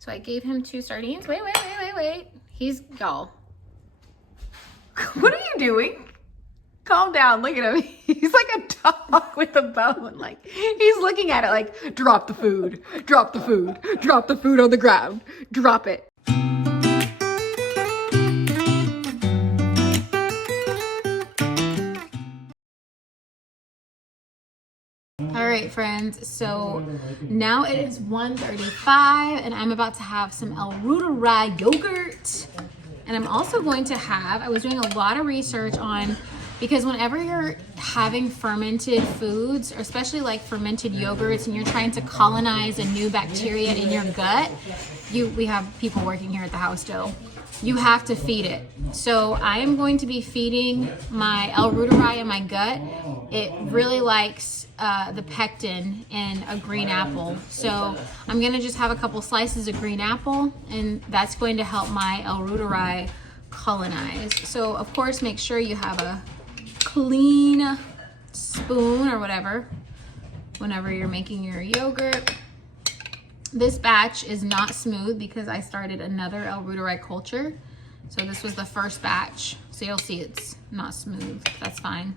So I gave him 2 sardines. Wait. Y'all. What are you doing? Calm down, look at him. He's like a dog with a bone. Like, he's looking at it like, drop the food, drop the food, drop the food on the ground, drop it. All right, friends, so now it is 1:35 and I'm about to have some Reuteri yogurt. And I'm also going to have, I was doing a lot of research on, because whenever you're having fermented foods, or especially like fermented yogurts, and you're trying to colonize a new bacteria in your gut, we have people working here at the house still, you have to feed it. So I am going to be feeding my Reuteri in my gut. It really likes the pectin in a green apple. So I'm gonna just have a couple slices of green apple, and that's going to help my Reuteri colonize. So of course, make sure you have a clean spoon or whatever whenever you're making your yogurt. This batch is not smooth because I started another Reuteri culture. So this was the first batch. So you'll see it's not smooth. That's fine.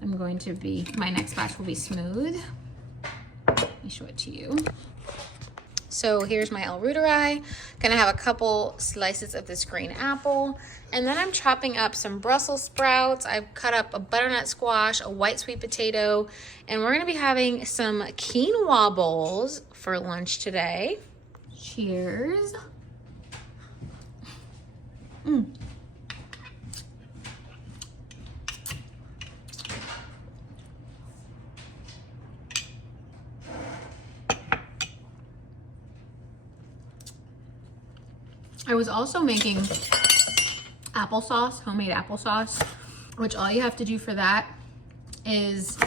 My next batch will be smooth. Let me show it to you. So here's my Reuteri. Gonna have a couple slices of this green apple. And then I'm chopping up some Brussels sprouts. I've cut up a butternut squash, a white sweet potato, and we're gonna be having some quinoa bowls for lunch today. Cheers. I was also making applesauce, homemade applesauce, which all you have to do for that is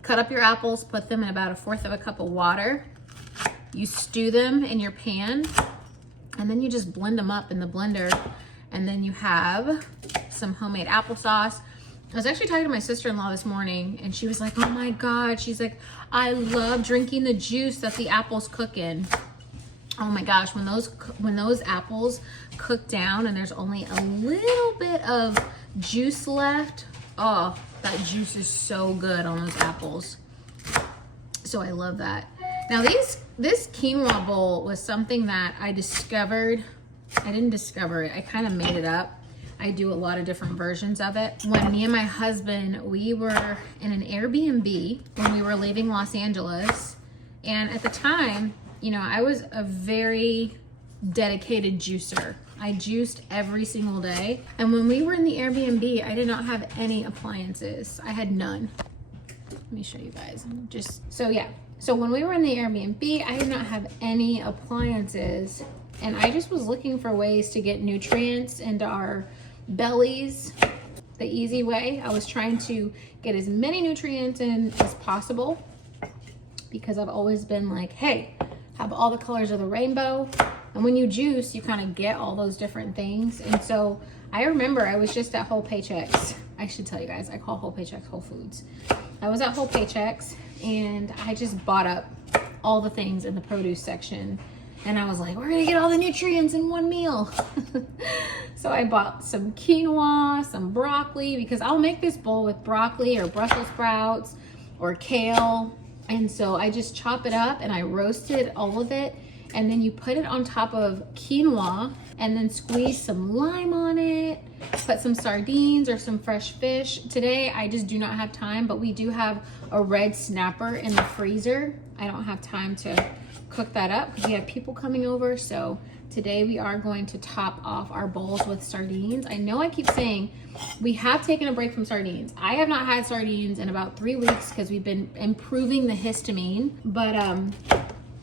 cut up your apples, put them in about 1/4 cup of water. You stew them in your pan, and then you just blend them up in the blender, and then you have some homemade applesauce. I was actually talking to my sister-in-law this morning, and she was like, oh my God, she's like, I love drinking the juice that the apples cook in. Oh my gosh, when those apples cook down and there's only a little bit of juice left, oh, that juice is so good on those apples. So I love that. Now this quinoa bowl was something that I discovered. I didn't discover it, I kind of made it up. I do a lot of different versions of it. When me and my husband, we were in an Airbnb when we were leaving Los Angeles, and at the time, you know, I was a very dedicated juicer. I juiced every single day. And when we were in the Airbnb, I did not have any appliances. I had none. Let me show you guys. So when we were in the Airbnb, I did not have any appliances. And I just was looking for ways to get nutrients into our bellies the easy way. I was trying to get as many nutrients in as possible, because I've always been like, hey, have all the colors of the rainbow. And when you juice, you kind of get all those different things. And so I remember I was just at Whole Paychecks. I should tell you guys, I call Whole Paychecks Whole Foods. I was at Whole Paychecks and I just bought up all the things in the produce section. And I was like, we're gonna get all the nutrients in one meal. So I bought some quinoa, some broccoli, because I'll make this bowl with broccoli or Brussels sprouts or kale. And so I just chop it up and I roasted all of it. And then you put it on top of quinoa and then squeeze some lime on it, put some sardines or some fresh fish. Today, I just do not have time, but we do have a red snapper in the freezer. I don't have time to cook that up because we have people coming over. So today we are going to top off our bowls with sardines. I know I keep saying we have taken a break from sardines. I have not had sardines in about 3 weeks because we've been improving the histamine, but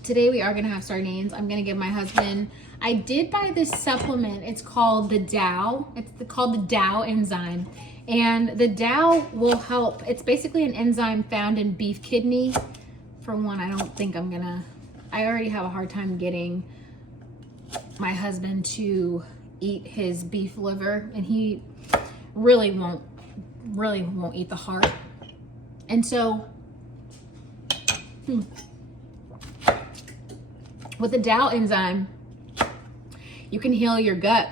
today we are gonna have sardines. I'm gonna give my husband, I did buy this supplement. It's called the Dow. It's called the Dow enzyme. And the Dow will help. It's basically an enzyme found in beef kidney. For one, I don't think I already have a hard time getting my husband to eat his beef liver, and he really won't eat the heart. And so With the DAO enzyme, you can heal your gut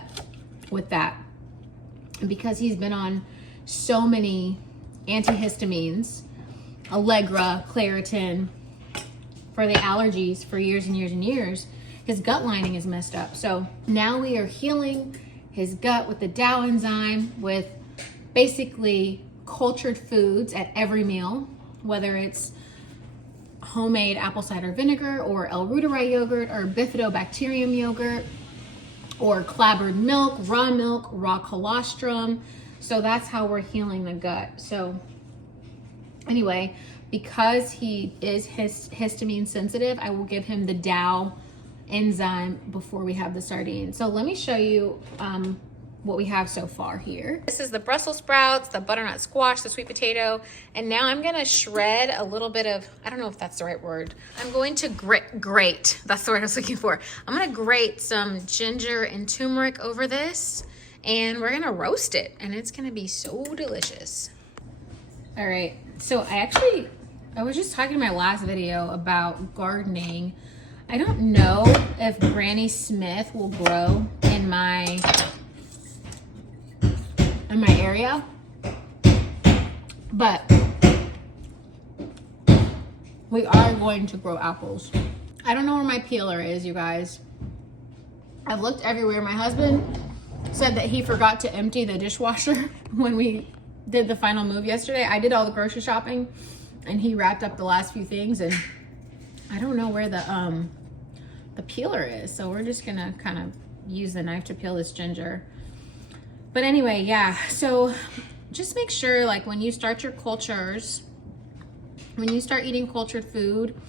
with that. And because he's been on so many antihistamines, Allegra, Claritin, for the allergies for years and years and years, his gut lining is messed up. So now we are healing his gut with the DAO enzyme, with basically cultured foods at every meal, whether it's homemade apple cider vinegar or Reuteri yogurt or bifidobacterium yogurt or clabbered milk, raw colostrum. So that's how we're healing the gut. So anyway, because he is histamine sensitive, I will give him the DAO enzyme before we have the sardines. So let me show you what we have so far here. This is the Brussels sprouts, the butternut squash, the sweet potato, and now I'm gonna shred a little bit of, I don't know if that's the right word. I'm going to grate, that's the word I was looking for. I'm gonna grate some ginger and turmeric over this, and we're gonna roast it, and it's gonna be so delicious. All right, so I was just talking in my last video about gardening. I don't know if Granny Smith will grow in my area, but we are going to grow apples. I don't know where my peeler is, you guys. I've looked everywhere. My husband said that he forgot to empty the dishwasher when we did the final move yesterday. I did all the grocery shopping and he wrapped up the last few things, and I don't know where the peeler is. So we're just gonna kind of use the knife to peel this ginger. But anyway, yeah, so just make sure, like, when you start your cultures, when you start eating cultured food,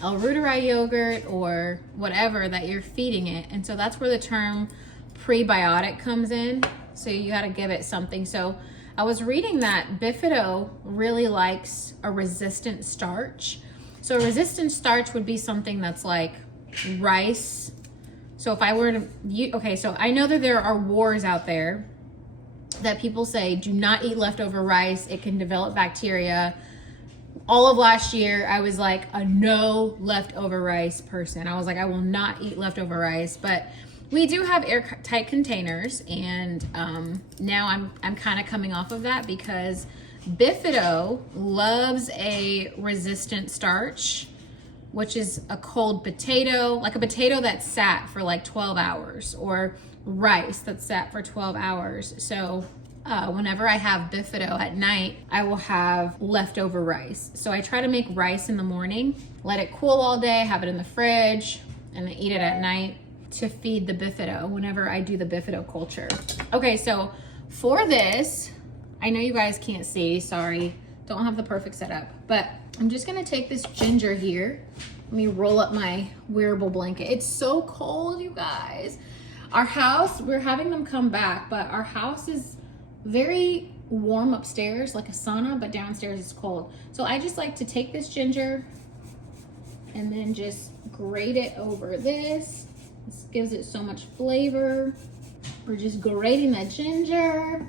Reuteri yogurt or whatever, that you're feeding it. And so that's where the term prebiotic comes in. So you got to give it something. So I was reading that bifido really likes a resistant starch. So a resistant starch would be something that's like rice. So if I were to, okay, so I know that there are wars out there that people say, do not eat leftover rice. It can develop bacteria. All of last year, I was like a no leftover rice person. I was like, I will not eat leftover rice. But we do have airtight containers, and now I'm kind of coming off of that because bifido loves a resistant starch, which is a cold potato, like a potato that sat for like 12 hours, or rice that sat for 12 hours. So whenever I have bifido at night, I will have leftover rice. So I try to make rice in the morning, let it cool all day, have it in the fridge, and then eat it at night to feed the bifido whenever I do the bifido culture. Okay, so for this, I know you guys can't see, sorry, don't have the perfect setup, but I'm just gonna take this ginger here. Let me roll up my wearable blanket. It's so cold, you guys. Our house, we're having them come back, but our house is very warm upstairs, like a sauna, but downstairs it's cold. So I just like to take this ginger and then just grate it over this. This gives it so much flavor. We're just grating the ginger.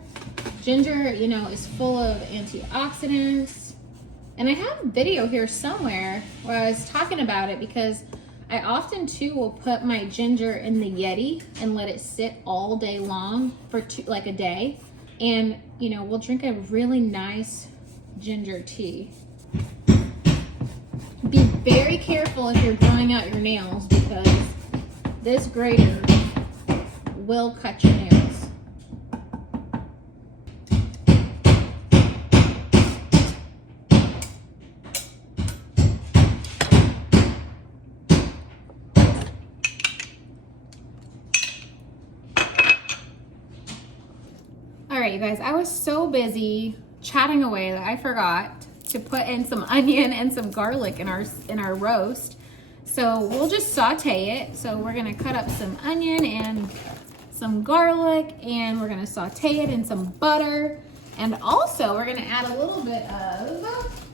Ginger, you know, is full of antioxidants. And I have a video here somewhere where I was talking about it, because I often too will put my ginger in the Yeti and let it sit all day long for like a day. And, you know, we'll drink a really nice ginger tea. Be very careful if you're growing out your nails, because this grater will cut your nails. All right, you guys, I was so busy chatting away that I forgot to put in some onion and some garlic in our roast. So we'll just saute it. So we're gonna cut up some onion and some garlic, and we're gonna saute it in some butter. And also we're gonna add a little bit of,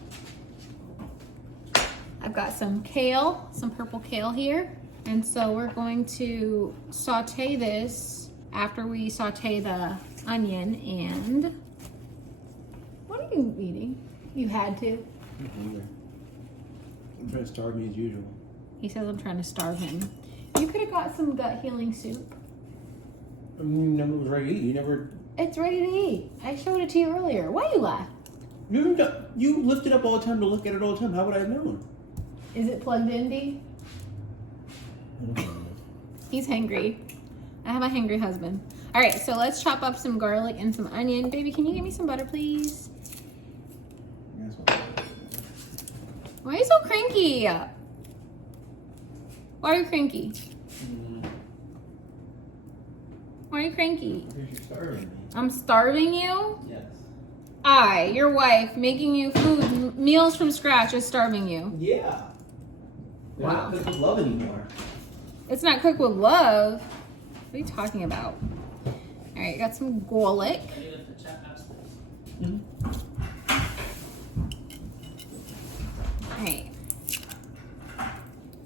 I've got some kale, some purple kale here. And so we're going to saute this after we saute the onion. And what are you eating? You had to? I'm hungry. I'm trying to starve me as usual. He says I'm trying to starve him. got some gut healing soup. I mean, you never was ready to eat. You never. It's ready to eat. I showed it to you earlier. Why you laugh? You lift it up all the time to look at it all the time. How would I have known? Is it plugged in, D? I don't know. He's hangry. I have a hangry husband. All right, so let's chop up some garlic and some onion. Baby, can you give me some butter, please? Why are you so cranky? Why are you cranky? Why are you cranky? Because you're starving me. I'm starving you? Yes. Your wife, making you food, meals from scratch is starving you. Yeah. They're not cooked with love anymore. It's not cooked with love. What are you talking about? All right, got some garlic. All right.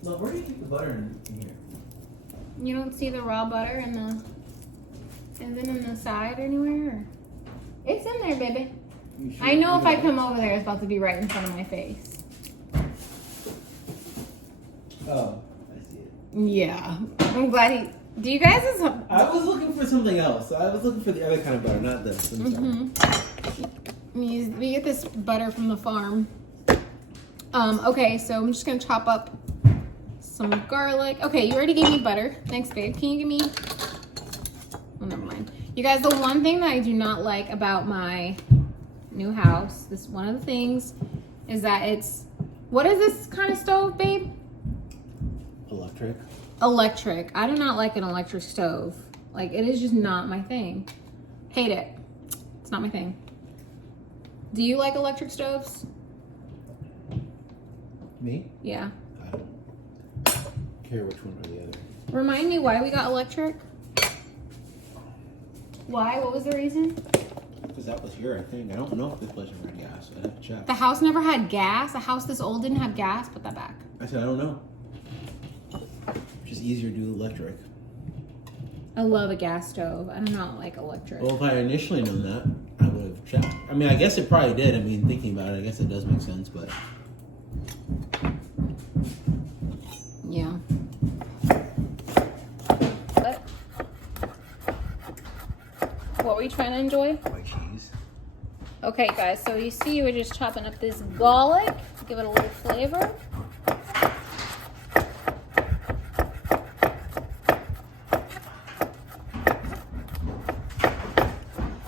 Well, where do you keep the butter in here? You don't see the raw butter in the side anywhere? It's in there, baby. Sure I know if I come over there, it's about to be right in front of my face. Oh, I see it. Yeah, I'm glad do you guys? I was looking for something else. I was looking for the other kind of butter, not this. We get this butter from the farm. Okay, so I'm just gonna chop up some garlic. Okay, you already gave me butter. Thanks, babe. Can you give me? Oh, never mind. You guys, the one thing that I do not like about my new house, one of the things, is that what is this kind of stove, babe? Electric. Electric. I do not like an electric stove. Like, it is just not my thing. Hate it. It's not my thing. Do you like electric stoves? Me? Yeah. I don't care which one or the other. Remind me why we got electric? Why? What was the reason? Because that was here, I think. I don't know if this place ever had gas. I'd have to check. The house never had gas? A house this old didn't have gas? Put that back. I said, I don't know. It's just easier to do electric. I love a gas stove. I do not like electric. Well, if I initially known that, I would have checked. I mean, I guess it probably did. I mean, thinking about it, I guess it does make sense, but... Yeah. What were you trying to enjoy? White cheese. Okay, guys, so you see we're just chopping up this garlic. Give it a little flavor.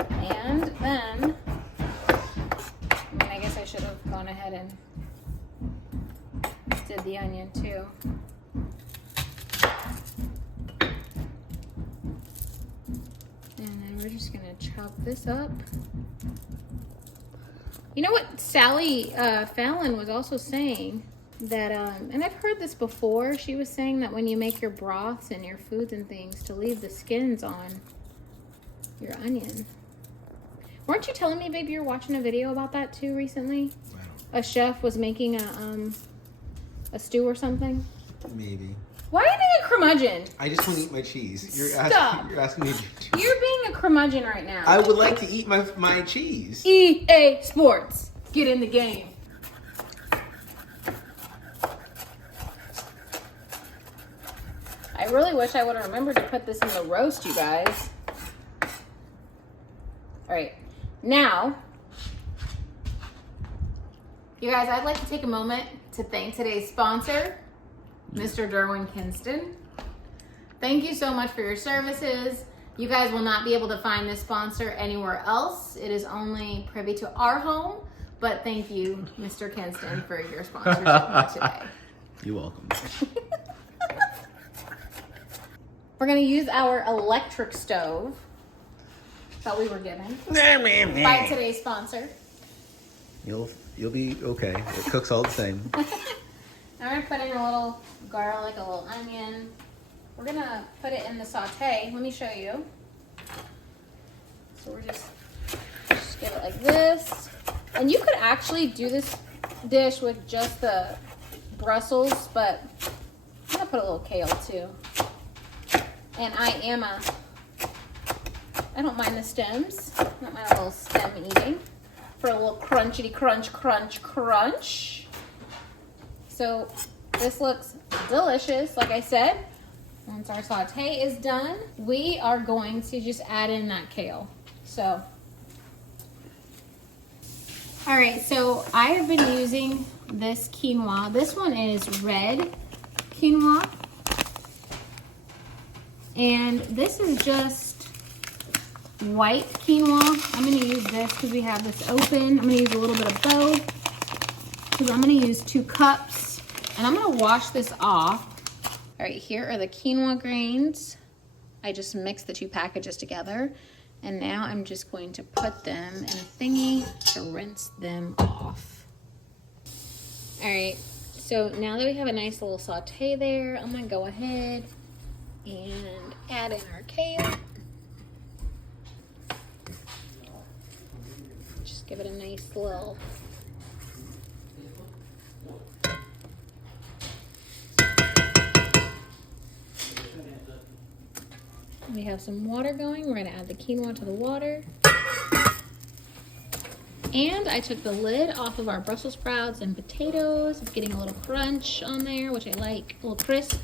And then, I guess I should have gone ahead and did the onion too. And then we're just gonna chop this up. You know what Sally Fallon was also saying? That, and I've heard this before, she was saying that when you make your broths and your foods and things, to leave the skins on your onion. Weren't you telling me, babe, you were watching a video about that too recently? Wow. A chef was making a stew or something? Maybe. Why are you being a curmudgeon? I just want to eat my cheese. You're asking me to... You're being a curmudgeon right now. I would like to eat my cheese. EA Sports. Get in the game. I really wish I would have remembered to put this in the roast, you guys. All right. Now, you guys, I'd like to take a moment to thank today's sponsor, Mr. Derwin Kinston. Thank you so much for your services. You guys will not be able to find this sponsor anywhere else. It is only privy to our home, but thank you, Mr. Kinston, for your sponsorship today. You're welcome. We're gonna use our electric stove that we were given by today's sponsor. You'll be okay. It cooks all the same. I'm gonna put in a little garlic, a little onion. We're gonna put it in the saute. Let me show you. So we're just give it like this. And you could actually do this dish with just the Brussels, but I'm gonna put a little kale too. And I don't mind the stems. I don't mind a little stem eating for a little crunchity crunch, crunch, crunch. So this looks delicious, like I said. Once our saute is done, we are going to just add in that kale. So, all right, so I have been using this quinoa. This one is red quinoa. And this is just white quinoa. I'm gonna use this because we have this open. I'm gonna use a little bit of both because I'm gonna use 2 cups and I'm gonna wash this off. All right, here are the quinoa grains. I just mixed the 2 packages together. And now I'm just going to put them in a thingy to rinse them off. All right, so now that we have a nice little saute there, I'm gonna go ahead and add in our kale. Just give it a nice little. We have some water going. We're gonna add the quinoa to the water. And I took the lid off of our Brussels sprouts and potatoes. It's getting a little crunch on there, which I like, a little crisp.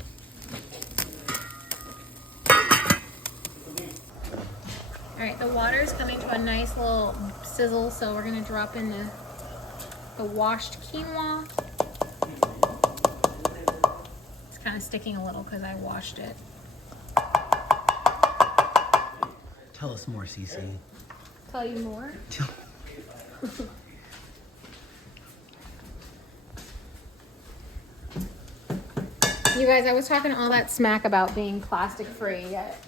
All right, the water is coming to a nice little sizzle, so we're gonna drop in the washed quinoa. It's kind of sticking a little because I washed it. Tell us more, Cece. Tell you more? You guys, I was talking all that smack about being plastic free, yet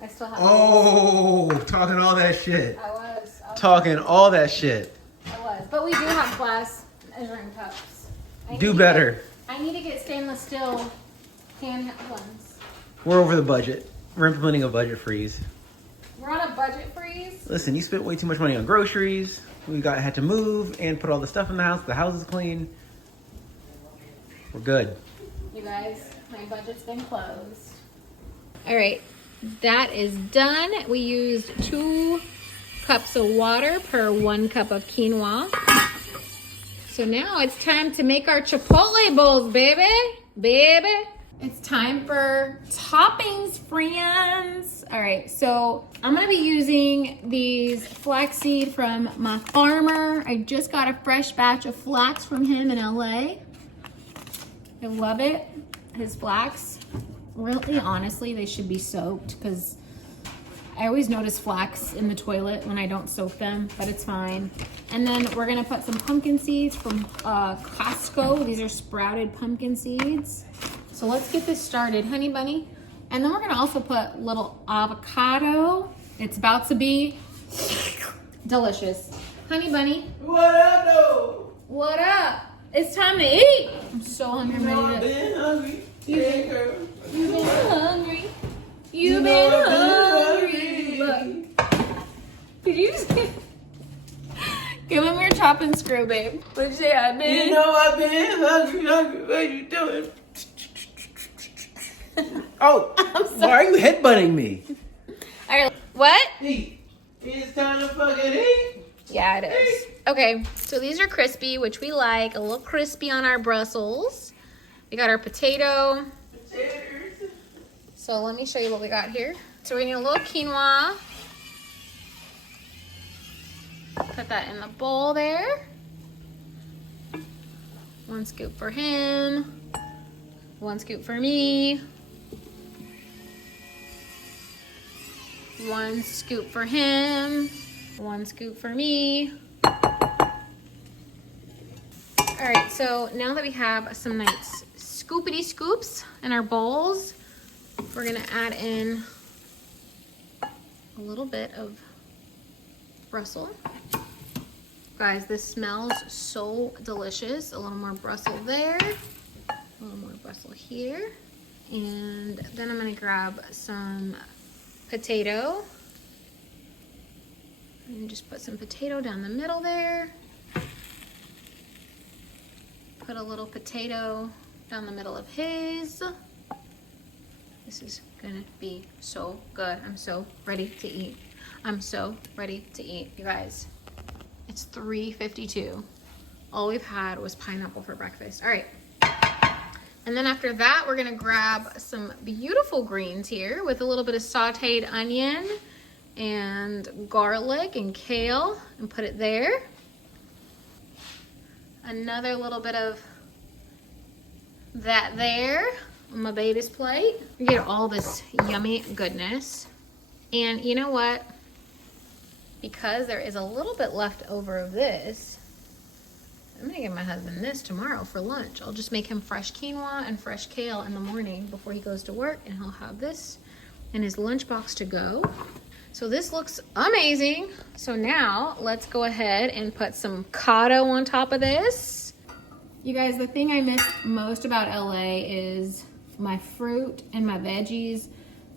I still have. Oh, talking all that shit. I was Talking all that shit. I was, but we do have glass measuring cups. Do better. I need to get stainless steel hand ones. We're over the budget. We're implementing a budget freeze. We're on a budget freeze. Listen, you spent way too much money on groceries. We had to move and put all the stuff in the house. The house is clean. We're good. You guys, my budget's been closed. All right, that is done. We used 2 cups of water per 1 cup of quinoa. So now it's time to make our chipotle bowls, baby. Baby. It's time for toppings, friends. All right, so I'm gonna be using these flaxseed from my farmer. I just got a fresh batch of flax from him in LA. I love it, his flax. Really, honestly, they should be soaked because I always notice flax in the toilet when I don't soak them, but it's fine. And then we're gonna put some pumpkin seeds from Costco. These are sprouted pumpkin seeds. So let's get this started, honey bunny. And then we're gonna also put little avocado. It's about to be delicious. Honey bunny. What up, though? What up? It's time to eat. I'm so hungry. I've been hungry. You've been hungry. You've been hungry. Look. Did you just give him your chop and screw, babe? What'd you say? I've been. You know I've been hungry. What you doing? Oh, why are you headbutting me? All right. What? Eat. It's time to fucking eat. Yeah, it is. Okay, so these are crispy, which we like. A little crispy on our Brussels. We got our potato. Potatoes. So let me show you what we got here. So we need a little quinoa. Put that in the bowl there. 1 scoop for him. 1 scoop for me. 1 scoop for him. 1 scoop for me. All right, so now that we have some nice scoopity scoops in our bowls, we're gonna add in a little bit of Brussels. Guys, this smells so delicious. A little more Brussels there, a little more Brussels here. And then I'm gonna grab some potato and just put some potato down the middle there. Put a little potato down the middle of his. This is gonna be so good. I'm so ready to eat. I'm so ready to eat. You guys, it's 3:52. All we've had was pineapple for breakfast. All right, And then after that, we're gonna grab some beautiful greens here with a little bit of sauteed onion and garlic and kale and put it there. Another little bit of that there on my baby's plate. You get all this yummy goodness. And you know what? Because there is a little bit left over of this, I'm gonna give my husband this tomorrow for lunch. I'll just make him fresh quinoa and fresh kale in the morning before he goes to work, and he'll have this in his lunchbox to go. So this looks amazing. So now let's go ahead and put some avocado on top of this. You guys, the thing I miss most about LA is my fruit and my veggies.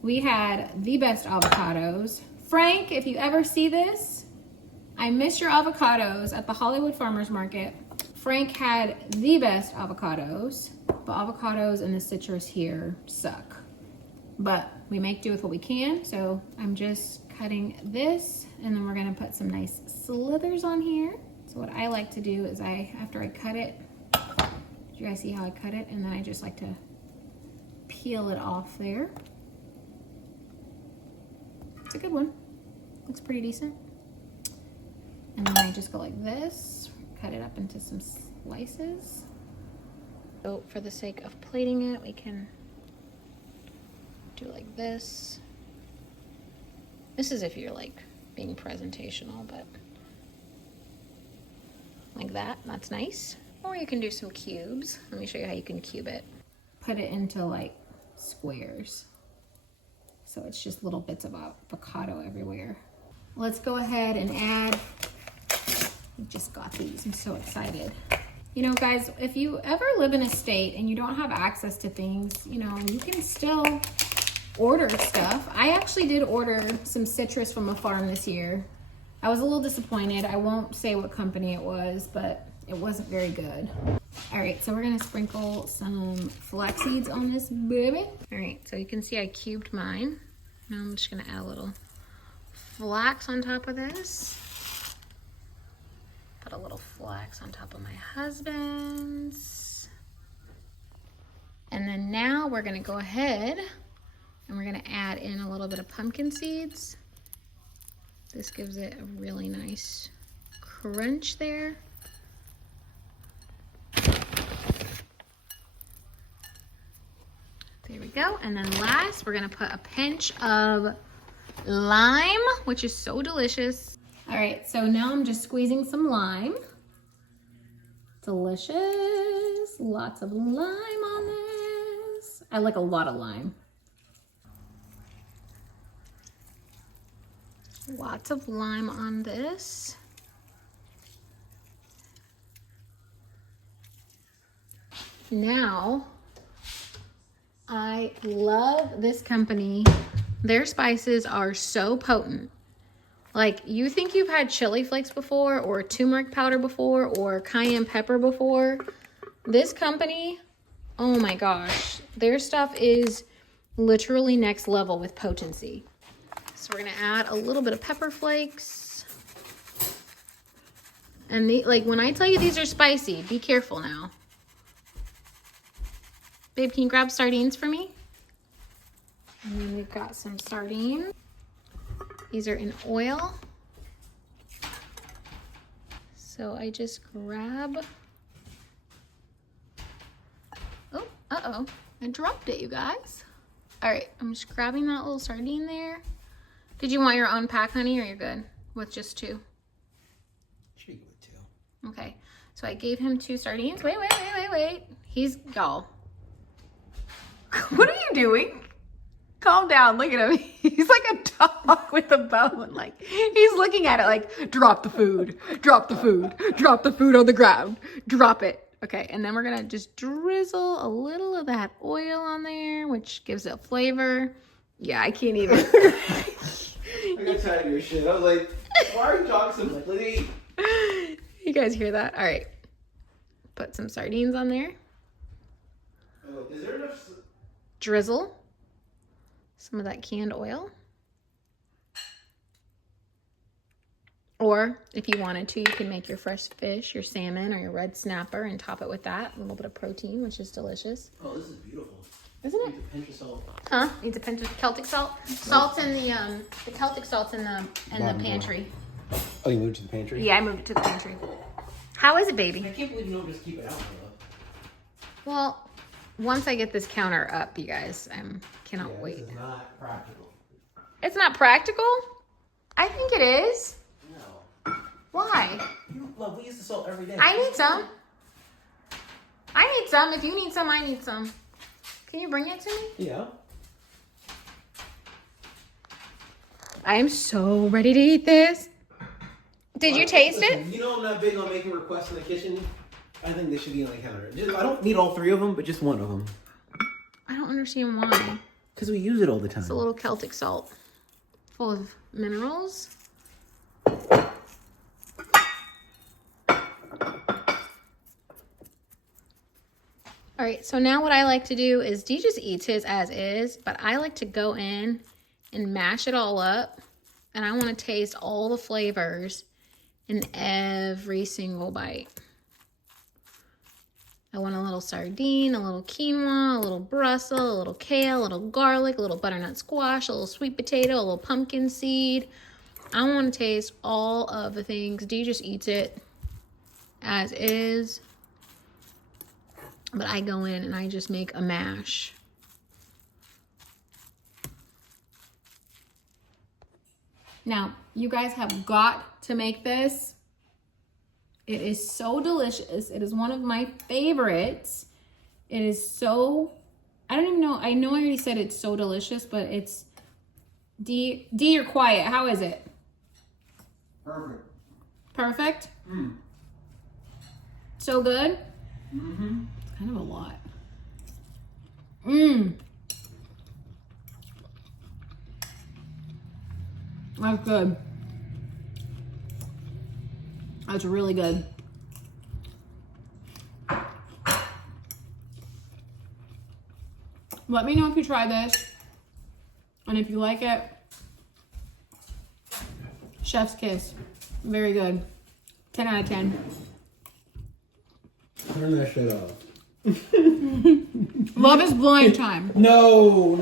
We had the best avocados. Frank, if you ever see this, I miss your avocados at the Hollywood Farmers Market. Frank had the best avocados, but avocados and the citrus here suck. But we make do with what we can, so I'm just cutting this, and then we're gonna put some nice slithers on here. So what I like to do is after I cut it, you guys see how I cut it? And then I just like to peel it off there. It's a good one. Looks pretty decent. And then I just go like this, cut it up into some slices. So for the sake of plating it, we can do like this. This is if you're like being presentational, but like that, that's nice. Or you can do some cubes. Let me show you how you can cube it. Put it into like squares. So it's just little bits of avocado everywhere. Let's go ahead and add, we just got these, I'm so excited. You know, guys, if you ever live in a state and you don't have access to things, you know, you can still order stuff. I actually did order some citrus from a farm this year. I was a little disappointed. I won't say what company it was, but it wasn't very good. All right, so we're gonna sprinkle some flax seeds on this baby. All right, so you can see I cubed mine. Now I'm just gonna add a little flax on top of this. Put a little flax on top of my husband's. And then now we're gonna go ahead and we're gonna add in a little bit of pumpkin seeds. This gives it a really nice crunch there. There we go. And then last, we're gonna put a pinch of lime, which is so delicious. All right, so now I'm just squeezing some lime. Delicious. Lots of lime on this. I like a lot of lime. Lots of lime on this. Now, I love this company. Their spices are so potent. Like, you think you've had chili flakes before, or turmeric powder before, or cayenne pepper before. This company, oh my gosh, their stuff is literally next level with potency. So we're gonna add a little bit of pepper flakes. And like, when I tell you these are spicy, be careful now. Babe, can you grab sardines for me? And then we've got some sardines. These are in oil. So I just grab, oh, uh-oh, I dropped it, you guys. All right, I'm just grabbing that little sardine there. Did you want your own pack, honey, or you're good with just two? Should be good too. Okay, so I gave him 2 sardines. Wait. He's, y'all. What are you doing? Calm down, look at him. He's like a dog with a bone. Like, he's looking at it like, drop the food, drop the food, drop the food on the ground, drop it. Okay, and then we're gonna just drizzle a little of that oil on there, which gives it flavor. Yeah, I can't even. I got tired of your shit. I was like, why are you talking so much? You guys hear that? All right. Put some sardines on there. Oh, is there enough? Drizzle some of that canned oil. Or if you wanted to, you can make your fresh fish, your salmon, or your red snapper and top it with that. A little bit of protein, which is delicious. Oh, this is beautiful. Isn't it? Needs a pinch of salt. Huh? Needs a pinch of Celtic salt. Salt's in the Celtic salt's in the pantry. Oh, you moved to the pantry? Yeah, I moved it to the pantry. How is it, baby? I can't believe you don't just keep it out, though. Well, once I get this counter up, you guys, I cannot Yeah, wait. This is not practical. It's not practical? I think it is. No. Why? Love, we use the salt every day. I need some. I need some. If you need some, I need some. Can you bring it to me? Yeah. I am so ready to eat this. Did you taste it? You know I'm not big on making requests in the kitchen. I think they should be on the counter. I don't need all 3 of them, but just 1 of them. I don't understand why. Because we use it all the time. It's a little Celtic salt. Full of minerals. All right, so now what I like to do is Dee just eats his as is, but I like to go in and mash it all up. And I want to taste all the flavors in every single bite. I want a little sardine, a little quinoa, a little Brussels, a little kale, a little garlic, a little butternut squash, a little sweet potato, a little pumpkin seed. I want to taste all of the things. Dee just eats it as is. But I go in and I just make a mash. Now, you guys have got to make this. It is so delicious. It is one of my favorites. It is so, I don't even know. I know I already said it's so delicious, but it's, D, you're quiet. How is it? Perfect. Perfect? Mm. So good? Mm-hmm. Kind of a lot. Mmm. That's good. That's really good. Let me know if you try this. And if you like it, chef's kiss. Very good. 10 out of 10. Turn that shit off. Love is blind time. No.